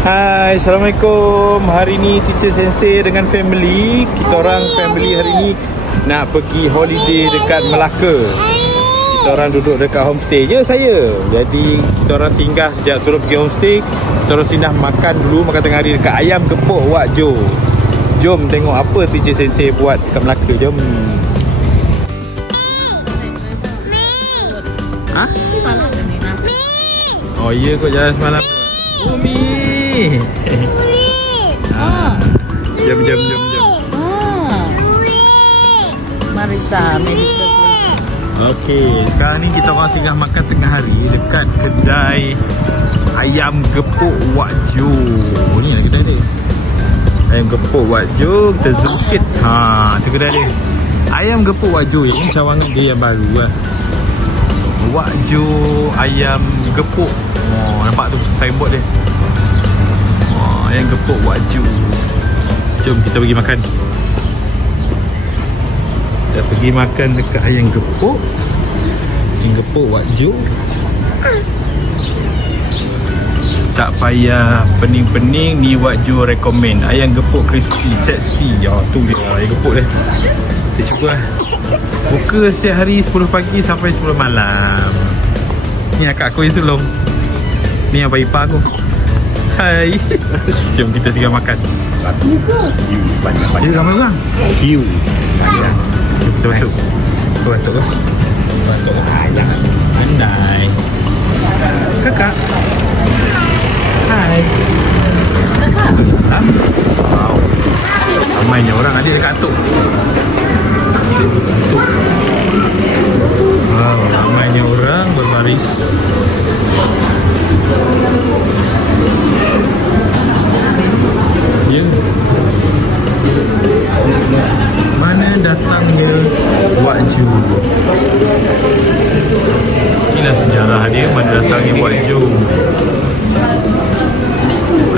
Hai, Assalamualaikum. Hari ni Teacher Sensei dengan family. Kita orang family hari ni nak pergi holiday dekat Melaka. Kita orang duduk dekat homestay je saya. Jadi kita orang singgah sejak suruh pergi homestay. Kita orang singgah makan dulu, makan tengah hari dekat Ayam Gepuk Wak Jo. Jom tengok apa Teacher Sensei buat dekat Melaka. Jom. Ha? Oh iya kot jalan semalam. Umi. Jom. Marisa Medical Clinic. Okey, sekarang ni kita orang singgah makan tengah hari dekat kedai Ayam Gepuk Wak Jo. Ni lah kedai dia. Ayam Gepuk Wak Jo, kita zoom sikit. Tu kedai dia. Ayam Gepuk Wak Jo ni cawangan dia yang baru lah. Wak Jo Ayam Gepuk. Nampak tu signboard dia. Ayam Gepuk Wak Jo. Jom kita pergi makan. Kita pergi makan dekat Ayam Gepuk. Ayam Gepuk Wak Jo. Tak payah pening-pening, ni Wak Jo recommend. Ayam Gepuk crispy, sexy. Tu dia ayam gepuk dia. Kita cuba lah. Buka setiap hari 10 pagi sampai 10 malam. Ni akak aku yang sulung. Ni abang ipar aku. Hai. Jom kita singgah makan. Satu ke? Banyak. Dia ramai orang. Queue. Jom kita masuk. Batuk ke? Batuk ke? Jangan. Andai. Kakak. Hai. Salam. Wow. Ramainya orang. Adik dekat atuk. Wow, ramainya orang berbaris. Ya. Mana datangnya Wak Jo? Inilah sejarah dia, mana datangnya Wak Jo.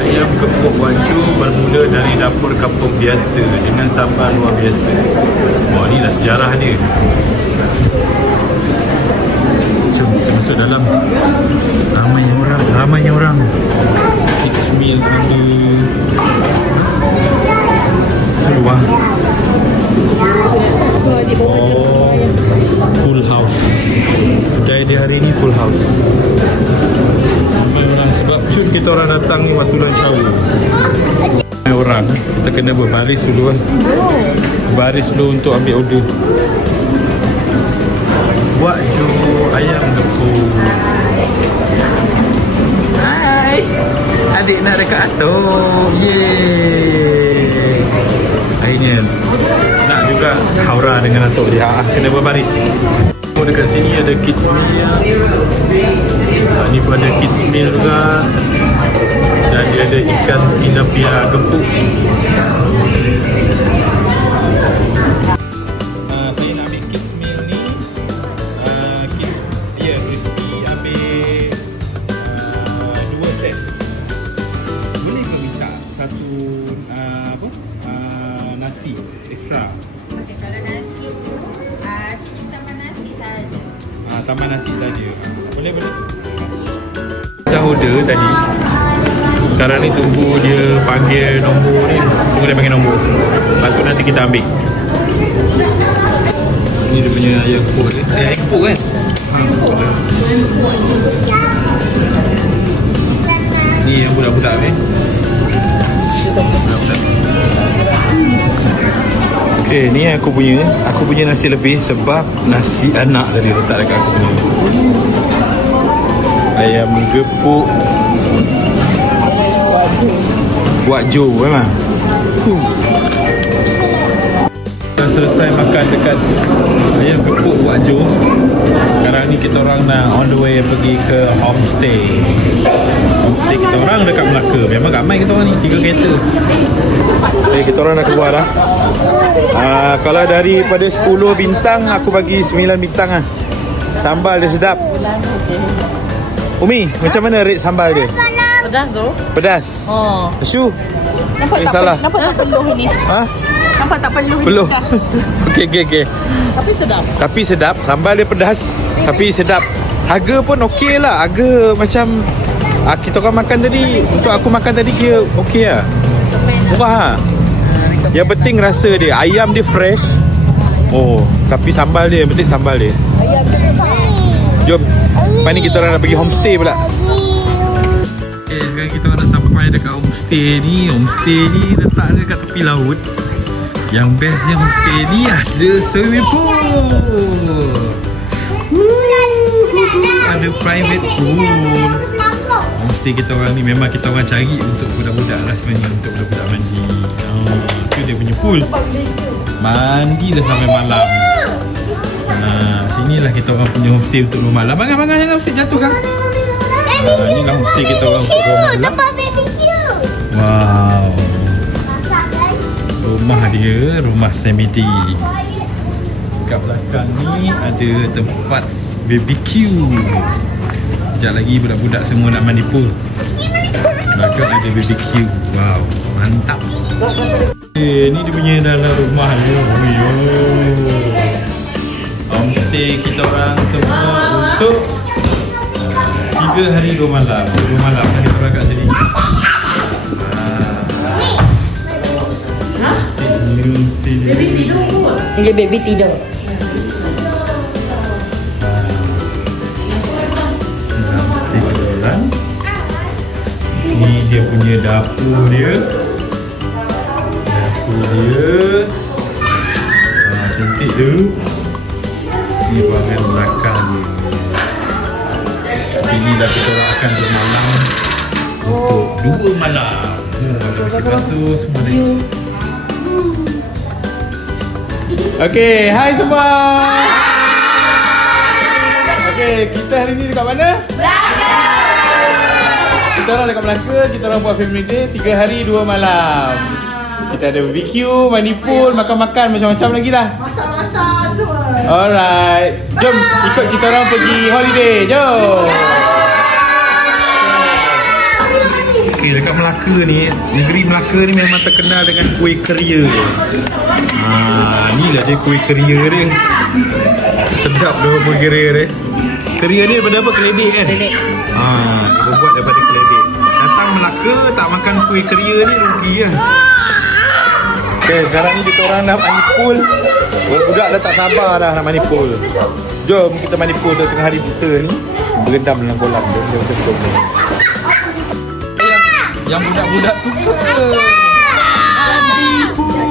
Ayam Gepuk Wak Jo bermula dari dapur kampung biasa dengan sambal luar biasa. Inilah sejarah dia. Jom kita masuk dalam. Ramainya orang. Kids meal ini seluar. Full house. Kedai dia hari ni full house. Ramai orang sebab kita orang datang ni waktu lunch hour. Ramai orang, kita kena berbaris dulu kan. Baris dulu untuk ambil order. Wak Jo Ayam Gepuk. Hai. Adik nak dekat atuk. Yeay. Akhirnya nak juga haura dengan atuk dia. Kena berbaris. Dekat sini ada kids meal. Ni pun ada kids meal juga. Dan dia ada ikan tilapia gepuk. Saya nak ambil kids meal ni. Crispy ambil 2 set. Boleh ke minta satu nasi extra? Okey, kalau nasi tu tambah nasi saja. Tambah nasi saja. Boleh. Dah order tadi. Sekarang ni tunggu dia panggil nombor ni. Tunggu dia panggil nombor. Lepas tu nanti kita ambil. Ni dia punya ayam gepuk ni. Ayam gepuk kan? Ni yang budak-budak ni. Budak-budak. Okay, ni aku punya. Aku punya nasi lebih sebab nasi anak tadi letak dekat aku punya. Ayam Gepuk Wak Jo memang. Dah selesai makan dekat Ayam Gepuk Wak Jo. Sekarang ni kita orang nak on the way pergi ke homestay. Homestay kita orang dekat Melaka. Memang ramai kita orang ni, 3 kereta. Okay, kita orang nak keluar dah. Kalau daripada 10 bintang, aku bagi 9 bintang lah. Sambal dia sedap. Umi, macam mana rate sambal dia? Pedas tu? Pedas. Syu? Nampak tak salah. Nampak tak peluh ini? Nampak tak peluh ini pedas? Okey. Tapi sedap. Sambal dia pedas. Tapi sedap. Harga pun okey lah. Harga macam Kita orang makan tadi, untuk aku makan tadi kira okey lah. Murah lah. Yang penting rasa dia, ayam dia fresh. Oh, tapi sambal dia, yang penting sambal dia. Jom, lepas ni kita orang nak pergi homestay pula. Okay, sekarang kita orang dah sampai dekat homestay ni. Homestay ni letak dekat tepi laut. Yang bestnya homestay ni ada swimming pool. Ada private pool. Homestay kita orang ni memang kita orang cari untuk budak-budak lah sebenarnya, untuk budak-budak mandi. Tu dia punya pool. Mandi dah sampai malam. Sinilah kita orang punya homestay untuk rumah malam. Bangang jangan homestay jatuh kan. Inilah homestay kita orang untuk rumah malam. Tempat barbecue. Wow. Rumah dia, rumah Semidi. Dekat belakang ni ada tempat barbecue. Sekejap lagi budak-budak semua nak mandi pool. Belakang ada barbecue. Wow, mantap. Ni dia punya dalam rumah dia. Homestay kita orang semua untuk 3 hari 2 malam. 2 malam hari beragak sini. Baby tidur. Dia baby tidur. Ni dia punya dapur dia. Cantik tu. Ni bahagian belakang ni. Sini dah kita orang akan bermalam untuk 2 malam. Bersih basuh semua dah. Okay, hai semua. Okay, kita hari ni dekat mana? Melaka. Kita orang dekat Melaka, kita orang buat family day 3 hari 2 malam. Kita ada barbecue, mandi pool, makan-makan macam-macam lagi lah. Masak-masak tu. Alright, jom ikut kita orang pergi holiday, jom. Okay, dekat Melaka ni, negeri Melaka ni memang terkenal dengan kuih keria. Ni lah dia kuih keria dia. Sedap dia kuih keria dia. Keria ni daripada apa? Keledek kan? Dia buat daripada keledek. Datang Melaka tak makan kuih keria ni rugi lah. Okay, sekarang ni kita orang dah mandi pool. Budak dah tak sabar dah nak mandi pool. Jom kita mandi pool tu tengah hari buta ni. Berendam dalam kolam. Jom. Yang budak-budak suka mandi pool.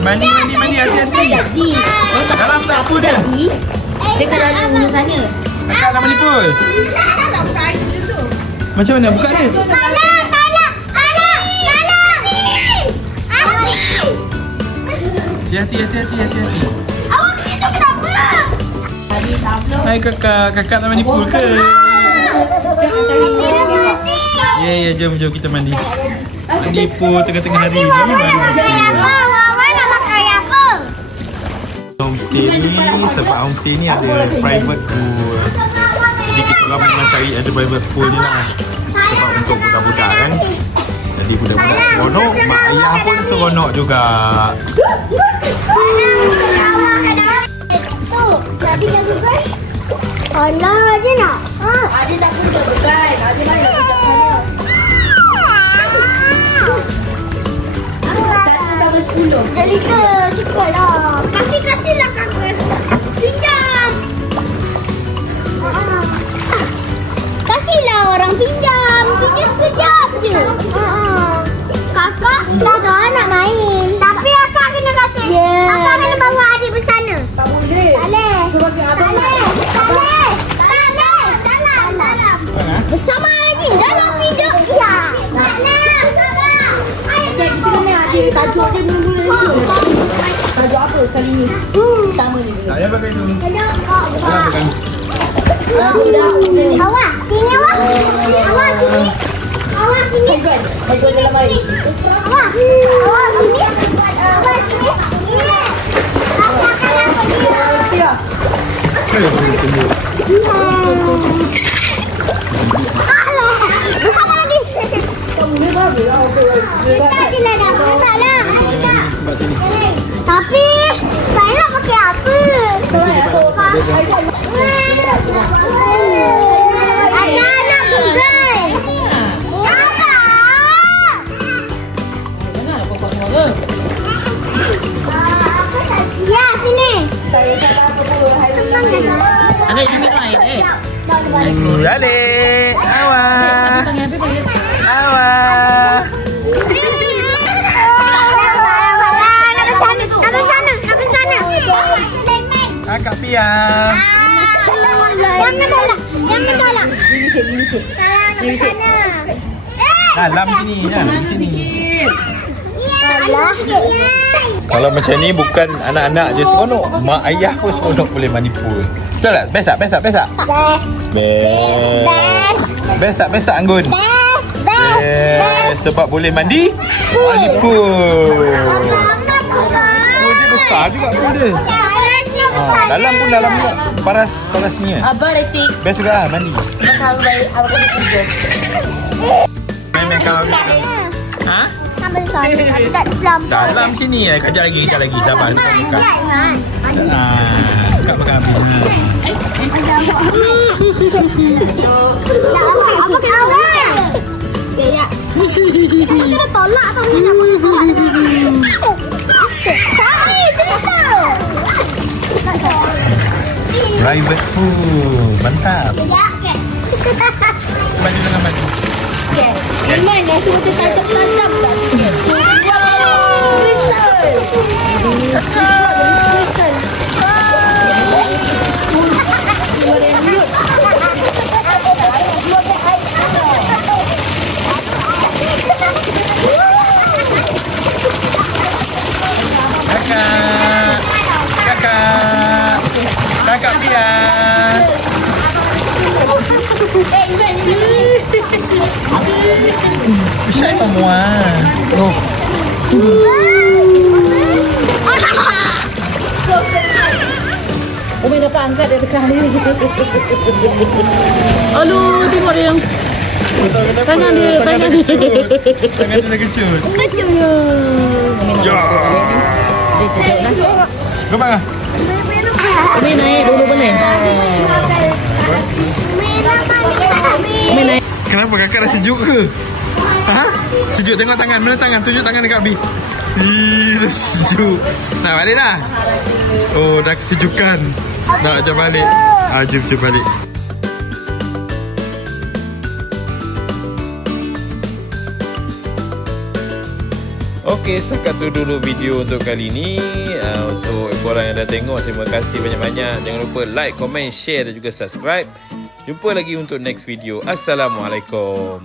Mandi hati-hati. Dalam tak apa dah. Dia kalau ada ulu sana. Kakak nak mandi pool. Macam mana buka dia? Hati-hati. Awak itu kenapa? Hai kakak nak mandi pool ke? Ya, jom kita mandi. Mandi pool tengah-tengah hari ni. Homestay ni, sebab homestay ni ada private pool. Jadi kita orang memang cari ada private pool ni lah. Sebab untuk budak-budak kan. Jadi budak-budak seronok, mak ayah pun seronok juga. Tapi dah guys. Alah, ada nak? Ada tak pun dah guys. Ada mana nak sekejap sana? 1 sampai 10. Jadi ke cepatlah. Kasihlah kakak. Pinjam. Kasihlah orang pinjam. Pinjam sekejap je. Kakak dah nak main. Tapi akak kena kasih. Akak kena bawa adik bersana. Tak boleh. Tak boleh. Sebagai abang. Tak boleh. Dalam. Bersama lagi. Dalam video. Ya. Dalam. Okey, kita kena adik. Tajuk dia mula-mula dulu. Tajuk apa kali ni? Pertama ni. Tak payah pakai tu. Awak, sini awak. Awak sini. Tajuk dalam air. Awak sini. Awak sini. Awak kanan pergi. Ya. Alah, bersama lagi. Tak kena dah. Tapi saya nak pakai apa? Anak-anak Google. Ya, sini. Ada yang minum air, Adik, awak. Awak. Kakak Piam. Jangan tolak. Di sana. Dalam sini, di sini. Allah. Kalau macam ni bukan anak-anak je seronok, mak ayah pun seronok boleh manipul. Betul tak? Best tak? Best tak? Best tak? Best tak? Best tak Anggun? Best. Sebab boleh mandi manipul. Oh, dia besar juga pun dia. Dalam pun dalam juga. Paras ni. Abang retik. Best juga mandi. Kalau baik abang kena tidur. Main kau. Ha? Dalam sini kejap lagi. Sabar. Kak makan habis. Apa kena? Ya. Kita tolak atau nak buat? Hai, cerita. Private pool. Mantap. Baju dengan baju. Mana semua tertancap-tancap tak? Kakak Pia. Saya semua. Oh. Umi dapat angkat dari kali. Aduh, tengok dia. Tangan dia. Tangan dia dah kecut. Kecut. Ya. Dia kecut lah. Kemana? Umi naik dulu boleh? Umi naik. Kenapa kakak dah sejuk ke? Ha? Sejuk, tengok tangan. Mana tangan? Tunjuk tangan dekat Abi. Dah sejuk. Nak balik dah? Oh, dah kesejukan. Nak jom balik. Jom balik. Okey, setakat tu dulu video untuk kali ni. Untuk korang yang dah tengok, terima kasih banyak-banyak. Jangan lupa like, komen, share dan juga subscribe. Jumpa lagi untuk next video. Assalamualaikum.